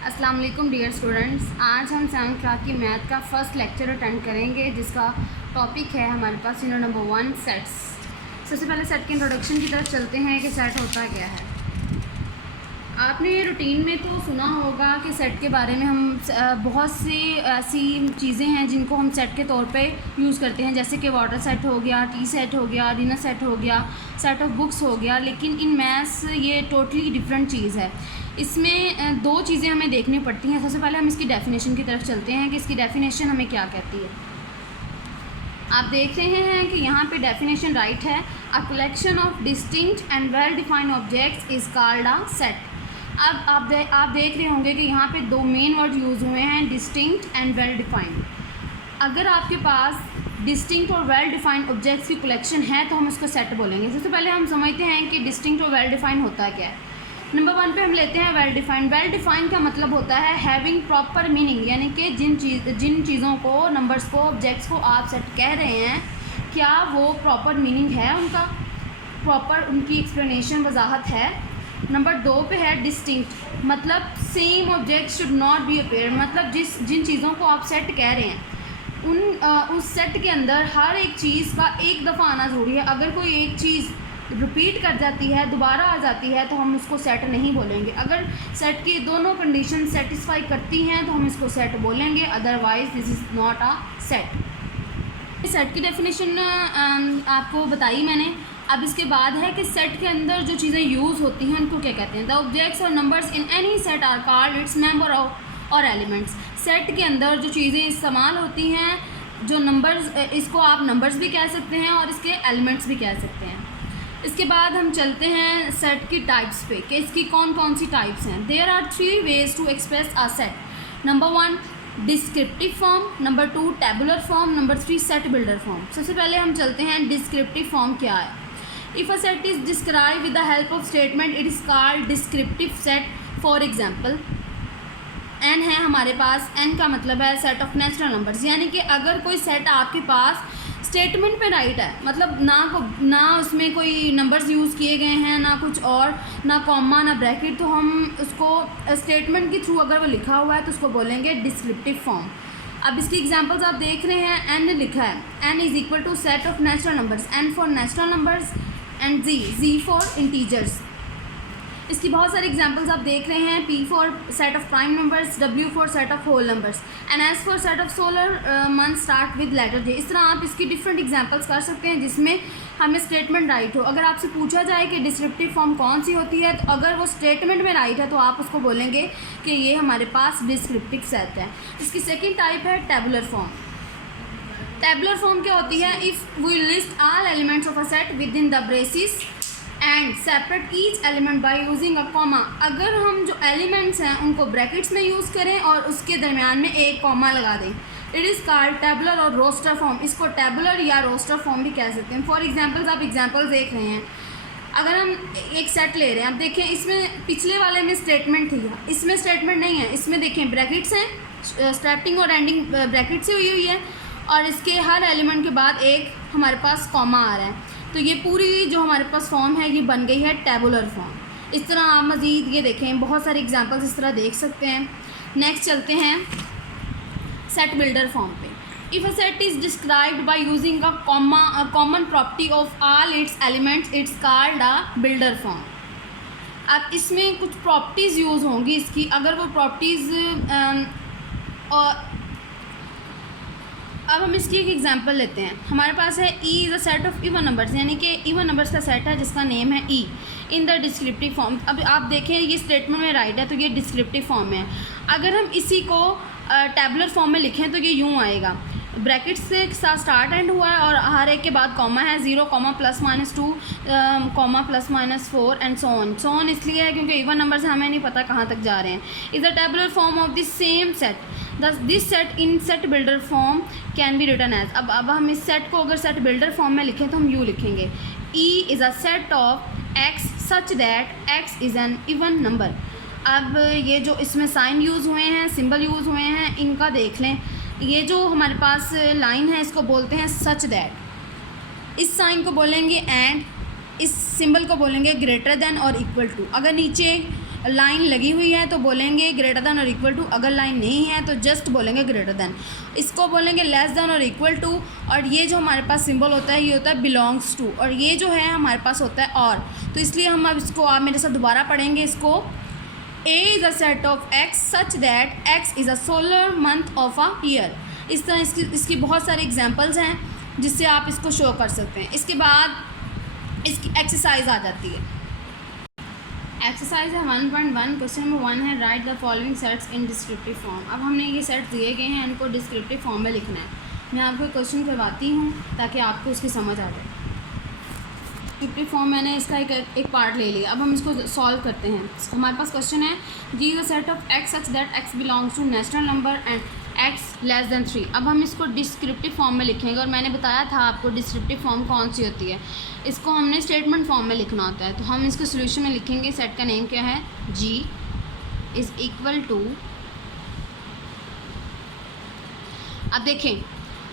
अस्सलाम वालेकुम dear students. आज हम 7th क्लास की मैथ का फ़र्स्ट लेक्चर अटेंड करेंगे जिसका टॉपिक है हमारे पास यूनिट नंबर 1 सेट्स। सबसे पहले सेट के इंट्रोडक्शन की तरफ चलते हैं कि सेट होता क्या है। आपने रूटीन में तो सुना होगा कि सेट के बारे में हम बहुत सी ऐसी चीज़ें हैं जिनको हम सेट के तौर पे यूज़ करते हैं, जैसे कि वाटर सेट हो गया, टी सेट हो गया, डिनर सेट हो गया, सेट ऑफ बुक्स हो गया। लेकिन इन मैथ्स ये टोटली डिफरेंट चीज़ है। इसमें दो चीज़ें हमें देखनी पड़ती हैं। सबसे पहले हम इसकी डेफिनेशन की तरफ चलते हैं कि इसकी डेफिनेशन हमें क्या कहती है। आप देख रहे हैं कि यहाँ पे डेफिनेशन राइट है, a collection of distinct and well defined objects is called a set. अब आप देख रहे होंगे कि यहाँ पे दो मेन वर्ड यूज़ हुए हैं, डिस्टिंक्ट एंड वेल डिफाइंड। अगर आपके पास डिस्टिंक्ट और वेल डिफाइंड ऑब्जेक्ट्स की कलेक्शन है तो हम इसको सेट बोलेंगे। सबसे पहले हम समझते हैं कि डिस्टिंक्ट और वेल डिफाइंड होता क्या है। नंबर 1 पे हम लेते हैं वेल डिफाइंड। वेल डिफाइंड का मतलब होता है हैविंग प्रॉपर मीनिंग, यानी कि जिन चीज़ों को, नंबर्स को, ऑब्जेक्ट्स को आप सेट कह रहे हैं, क्या वो प्रॉपर मीनिंग है, उनका प्रॉपर उनकी एक्सप्लेनेशन, वजाहत है। नंबर 2 पे है डिस्टिंक्ट, मतलब same object should not be appear, मतलब जिन चीज़ों को आप सेट कह रहे हैं उस सेट के अंदर हर एक चीज़ का एक दफ़ा आना ज़रूरी है। अगर कोई एक चीज़ रिपीट कर जाती है, दोबारा आ जाती है, तो हम उसको सेट नहीं बोलेंगे। अगर सेट की दोनों कंडीशन सेटिस्फाई करती हैं तो हम इसको सेट बोलेंगे, otherwise this is not a set. Set की डेफिनेशन आपको बताई मैंने। अब इसके बाद है कि सेट के अंदर जो चीज़ें यूज़ होती हैं उनको क्या कहते हैं। द ऑब्जेक्ट्स और numbers in any set are called its member और एलिमेंट्स। सेट के अंदर जो चीज़ें इस्तेमाल होती हैं, जो नंबर्स, इसको आप नंबर्स भी कह सकते हैं और इसके एलिमेंट्स भी कह सकते हैं। इसके बाद हम चलते हैं सेट की टाइप्स पे कि इसकी कौन कौन सी टाइप्स हैं। There are 3 ways to express a set. Number 1 descriptive form, number 2 tabular form, number 3 set builder form. सबसे पहले हम चलते हैं डिस्क्रिप्टिव फॉर्म क्या है। If a set is describe with the help of statement it is called descriptive set. For example N है हमारे पास, N का मतलब है सेट ऑफ नेचुरल नंबर्स, यानी कि अगर कोई सेट आपके पास स्टेटमेंट पे राइट है, मतलब ना उसमें कोई नंबर्स यूज़ किए गए हैं, ना कुछ और, ना कॉमा, ना ब्रैकेट, तो हम उसको स्टेटमेंट के थ्रू अगर वो लिखा हुआ है तो उसको बोलेंगे डिस्क्रिप्टिव फॉर्म। अब इसकी एग्जांपल्स आप देख रहे हैं, एन लिखा है, N is equal to set of natural numbers, N for natural numbers and Z for integers. इसकी बहुत सारी एग्जांपल्स आप देख रहे हैं, P for set of prime numbers, W for set of whole numbers and S for set of solar month start with letter J। इस तरह आप इसकी डिफरेंट एग्जांपल्स कर सकते हैं जिसमें हमें स्टेटमेंट राइट हो। अगर आपसे पूछा जाए कि डिस्क्रिप्टिव फॉर्म कौन सी होती है, तो अगर वो स्टेटमेंट में राइट है तो आप उसको बोलेंगे कि ये हमारे पास डिस्क्रिप्टिव सेट है। इसकी सेकेंड टाइप है टेबुलर फॉर्म। टेबुलर फॉर्म क्या होती है? If we list all elements of a set with in the braces and separate each element by using a comma. अगर हम जो एलिमेंट्स हैं उनको ब्रैकेट्स में यूज़ करें और उसके दरमियान में एक कॉमा लगा दें, इट इज़ कॉल्ड टेबुलर और रोस्टर फॉर्म। इसको टेबुलर या रोस्टर फॉर्म भी कह सकते हैं। फॉर एग्जांपल्स आप एग्जांपल देख रहे हैं, अगर हम एक सेट ले रहे हैं, आप देखें इसमें पिछले वाले में स्टेटमेंट थी, इसमें स्टेटमेंट नहीं है। इसमें देखें ब्रैकेट्स हैं, स्टार्टिंग और एंडिंग ब्रैकेट से हुई है और इसके हर एलिमेंट के बाद एक हमारे पास कॉमा आ रहा है। तो ये पूरी जो हमारे पास फॉर्म है ये बन गई है टेबुलर फॉर्म। इस तरह आप मज़ीद ये देखें, बहुत सारे एग्जांपल्स इस तरह देख सकते हैं। नेक्स्ट चलते हैं सेट बिल्डर फॉर्म पे। If a set is described bye using a common property of all it's elements it's called a builder form. अब इसमें कुछ प्रॉपर्टीज़ यूज़ होंगी इसकी। अगर वो प्रॉपर्टीज़ अब हम इसकी एक एग्जांपल लेते हैं। हमारे पास है E is a set of even numbers, यानी कि इवन नंबर्स का सेट है जिसका नेम है E in the descriptive form. अब आप देखें ये स्टेटमेंट में राइट है तो ये डिस्क्रिप्टिव फॉर्म में है। अगर हम इसी को टेबुलर फॉर्म में लिखें तो ये यूँ आएगा, ब्रैकेट्स से साथ स्टार्ट एंड हुआ है और हर एक के बाद कॉमा है, 0, ±2, ±4 एंड सो ऑन। इसलिए है क्योंकि इवन नंबर से हमें नहीं पता कहाँ तक जा रहे हैं। Is the tabular form of this same set. This set in set builder form can be written as. अब हम इस सेट को अगर सेट बिल्डर फॉर्म में लिखें तो हम यूँ लिखेंगे, E is a set of X such that X is an even number. अब ये जो इसमें साइन यूज़ हुए हैं, सिंबल यूज़ हुए हैं, इनका देख लें। ये जो हमारे पास लाइन है इसको बोलते हैं सच दैट, इस साइन को बोलेंगे एंड, इस सिंबल को बोलेंगे ग्रेटर देन और इक्वल टू। अगर नीचे लाइन लगी हुई है तो बोलेंगे ग्रेटर दैन और इक्वल टू, अगर लाइन नहीं है तो जस्ट बोलेंगे ग्रेटर दैन। इसको बोलेंगे लेस दैन और इक्वल टू, और ये जो हमारे पास सिंबल होता है ये होता है बिलोंग्स टू, और ये जो है हमारे पास होता है और। तो इसलिए हम अब इसको आप मेरे साथ दोबारा पढ़ेंगे इसको। A is a set of X such that X is a solar month of a year। इस तरह इसकी बहुत सारे एग्जांपल्स हैं जिससे आप इसको शो कर सकते हैं। इसके बाद इसकी एक्सरसाइज आ जाती है। एक्सरसाइज है 1.1। क्वेश्चन नंबर 1 है right the following sets in descriptive form. अब हमने ये सेट्स दिए गए हैं, इनको डिस्क्रिप्टिव फॉर्म में लिखना है। मैं आपको क्वेश्चन करवाती हूँ ताकि आपको उसकी समझ आ जाए। डिस्क्रिप्टिव फॉर्म मैंने इसका एक पार्ट ले लिया। अब हम इसको सॉल्व करते हैं। हमारे पास क्वेश्चन है जी the set of x such that x belongs to natural number and x less than 3। अब हम इसको डिस्क्रिप्टिव फॉर्म में लिखेंगे, और मैंने बताया था आपको डिस्क्रिप्टिव फॉर्म कौन सी होती है। इसको हमने स्टेटमेंट फॉर्म में लिखना होता है। तो हम इसको सोल्यूशन में लिखेंगे। सेट का नेम क्या है, जी इज़ इक्वल टू। अब देखें,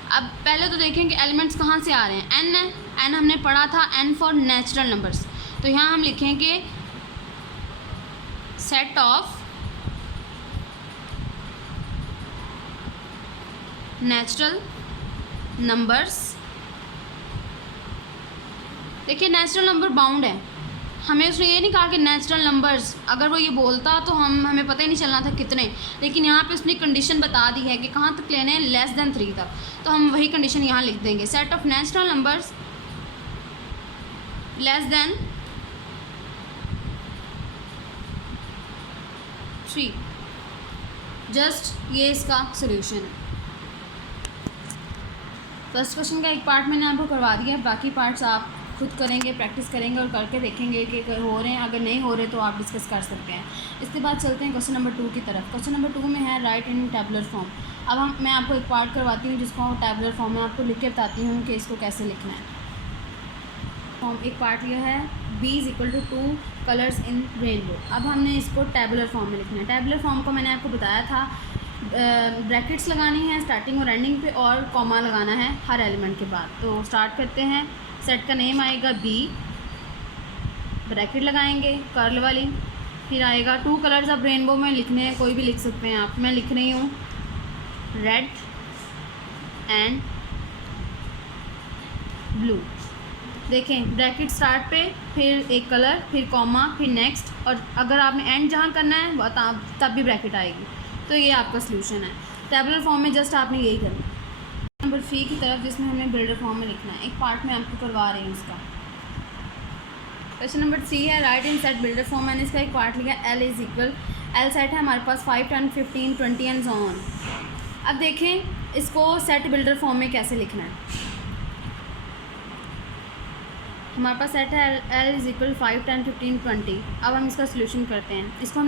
अब पहले तो देखें कि एलिमेंट्स कहाँ से आ रहे हैं। एन है, एन हमने पढ़ा था, एन फॉर नेचुरल नंबर्स। तो यहाँ हम लिखेंगे सेट ऑफ नेचुरल नंबर्स। देखिए नेचुरल नंबर बाउंड है, हमें उसने ये नहीं कहा कि नेचुरल नंबर्स। अगर वो ये बोलता तो हमें पता ही नहीं चलना था कितने, लेकिन यहाँ पे उसने कंडीशन बता दी है कि कहाँ तक लेने हैं, लेस दैन 3 तक। तो हम वही कंडीशन यहाँ लिख देंगे। Set of natural numbers less than 3। Just ये इसका सोल्यूशन है। फर्स्ट क्वेश्चन का एक पार्ट मैंने आपको करवा दिया है, बाकी पार्ट्स आप खुद करेंगे, प्रैक्टिस करेंगे और करके देखेंगे कि हो रहे हैं। अगर नहीं हो रहे तो आप डिस्कस कर सकते हैं। इसके बाद चलते हैं क्वेश्चन नंबर 2 की तरफ। क्वेश्चन नंबर 2 में है राइट इन टेबुलर फॉर्म। अब मैं आपको एक पार्ट करवाती हूँ जिसको टेबुलर फॉर्म में आपको लिख के बताती हूँ कि इसको कैसे लिखना है। फॉर्म एक पार्ट यह है B is equal to 2 colours in rainbow. अब हमने इसको टेबुलर फॉर्म में लिखना है। टेबुलर फॉर्म को मैंने आपको बताया था, ब्रैकेट्स लगानी है स्टार्टिंग और एंडिंग पे, और कॉमा लगाना है हर एलिमेंट के बाद। तो स्टार्ट करते हैं। सेट का नेम आएगा B, ब्रैकेट लगाएंगे कर्ल वाली, फिर आएगा 2 कलर्स अब रेनबो में लिखने हैं, कोई भी लिख सकते हैं आप। मैं लिख रही हूँ रेड एंड ब्लू। देखें ब्रैकेट स्टार्ट पे, फिर एक कलर, फिर कॉमा, फिर नेक्स्ट, और अगर आपने एंड जहाँ करना है वो तब भी ब्रैकेट आएगी। तो ये आपका सोल्यूशन है। टेबुलर फॉर्म में जस्ट आपने यही करना है। नंबर 3 की तरफ जिसमें हमें बिल्डर फॉर्म में लिखना है, एक पार्ट में आपको करवा रही हूँ इसका। क्वेश्चन नंबर 3 है राइट इन सेट बिल्डर फॉर्म। मैंने इसका एक पार्ट लिखा L is equal, L set है हमारे पास 5, 10, 15, 20 एंड सो ऑन। अब देखें इसको सेट बिल्डर फॉर्म में कैसे लिखना है। हमारे पास सेट है L इज़ इक्वल 5, 10, 15, 20। अब हम इसका सोल्यूशन करते हैं। इसको हम